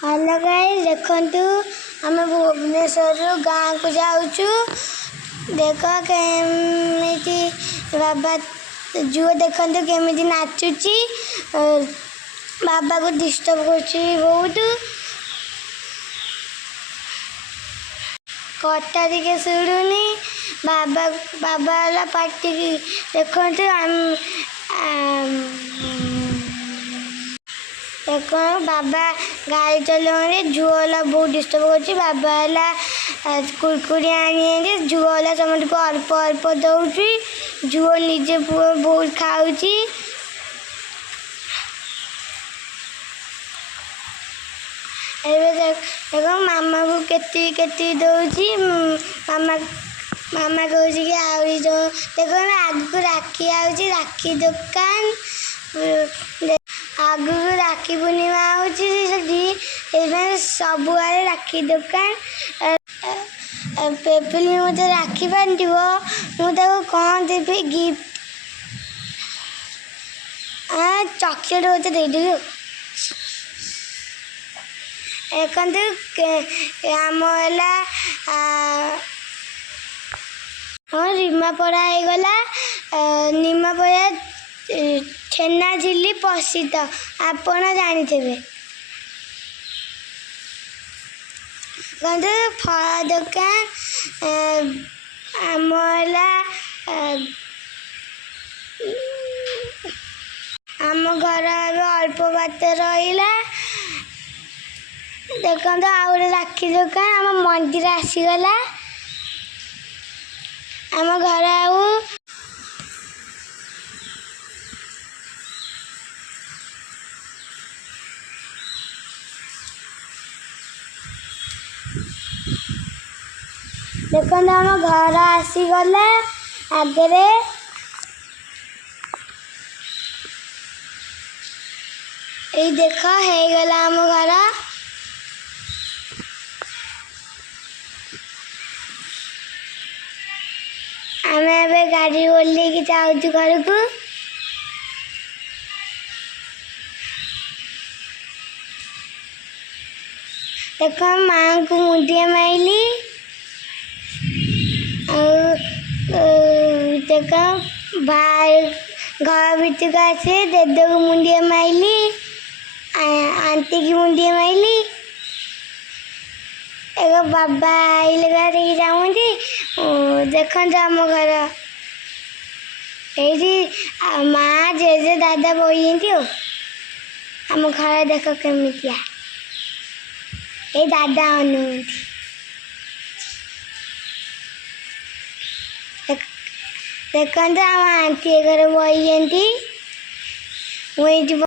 Hello guys देखंतु आम भुवनेश्वर गाँव को जाऊचु। देख केमिति बाबा जुओ देखंतु केमिति नाचुची। बाबा को डिस्टर्ब करची बहुत। कथा टिके शुणुनी बाबा बाबा वाला पार्टी देखंतु देखो बाबा गाड़ी चलाने झुओला बहुत डिस्टर्ब कर। बाबा है कुरकुरी आनी झुओला समझ को अल्प अल्प दौड़ी झुओ निजे पुओ बहुत खाऊची। देखो मामा को केती केती दौची। मामा मामा कहूँ कि आई जो देखो आग को राखी आऊँगी राखी दुकान आगु राखी पूर्णिमा होती सबुआरे राखी दुकान पेपिली मत राखी बांधिव मुझे कौन देवी गिफ्ट चॉकलेट होते देदेवी। आमला हाँ रीमापड़ा गला निमापड़ा छेना झिल्ली प्रसिद्ध आपण जानी फल दुकान आमला आम घर अल्प बात रहा। देखो आ राखी दुकान आम मंदिर आसीगला आम घर देखो आम घर आसीगला आगे ये देख गला आम घर आम ए गाड़ी ओल्ल जाऊँ घर को। देख माँ को मुंडिया माइली देख बाहर घर भीतर को आसे देद को मुंडिया माइली आंटी की मुंडिया माइली। एगो बाबा आइले गाड़ी जाऊँगी देखो आम घर ये माँ जेजे दादा बोली आम घर देख केमितिया ये दादा अनुमति देखो आम आंटी घर बोली मुझे